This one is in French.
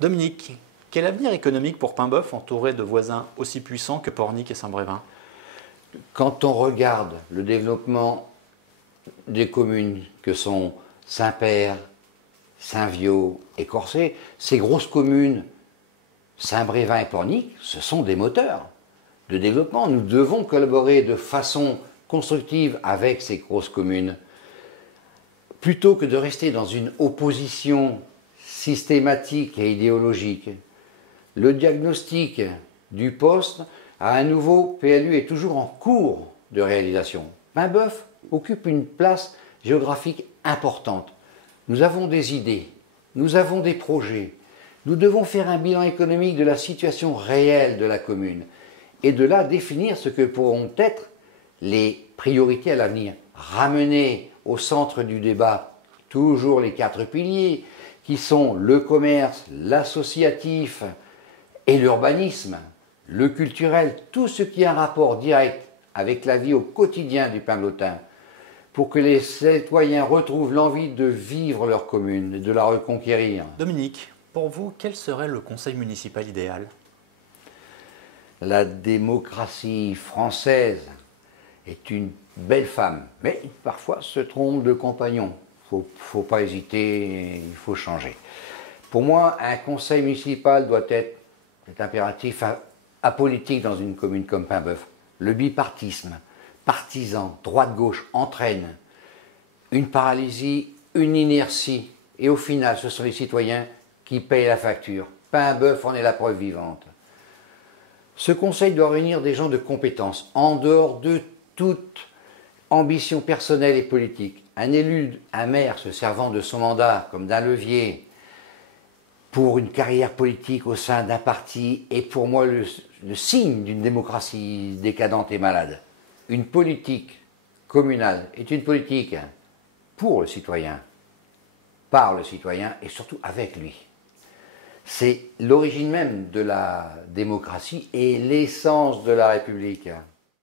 Dominique, quel avenir économique pour Paimboeuf entouré de voisins aussi puissants que Pornic et Saint-Brévin? Quand on regarde le développement des communes que sont Saint-Père, Saint-Viaud et Corsé, ces grosses communes, Saint-Brévin et Pornic, ce sont des moteurs de développement. Nous devons collaborer de façon constructive avec ces grosses communes. Plutôt que de rester dans une opposition systématique et idéologique, le diagnostic du poste à un nouveau PLU est toujours en cours de réalisation. Paimboeuf occupe une place géographique importante. Nous avons des idées, nous avons des projets. Nous devons faire un bilan économique de la situation réelle de la commune et de là définir ce que pourront être les priorités à l'avenir. Ramener au centre du débat toujours les 4 piliers qui sont le commerce, l'associatif et l'urbanisme, le culturel, tout ce qui a un rapport direct avec la vie au quotidien du Paimbotin, pour que les citoyens retrouvent l'envie de vivre leur commune et de la reconquérir. Dominique, pour vous, quel serait le conseil municipal idéal? La démocratie française est une belle femme, mais parfois se trompe de compagnon. Faut pas hésiter, il faut changer. Pour moi, un conseil municipal doit être, c'est impératif, apolitique dans une commune comme Paimboeuf. Le bipartisme, partisan, droite-gauche, entraîne une paralysie, une inertie. Et au final, ce sont les citoyens qui payent la facture. Paimboeuf en est la preuve vivante. Ce conseil doit réunir des gens de compétence, en dehors de toute ambition personnelle et politique. Un élu, un maire se servant de son mandat comme d'un levier pour une carrière politique au sein d'un parti est pour moi le signe d'une démocratie décadente et malade. Une politique communale est une politique pour le citoyen, par le citoyen et surtout avec lui. C'est l'origine même de la démocratie et l'essence de la République.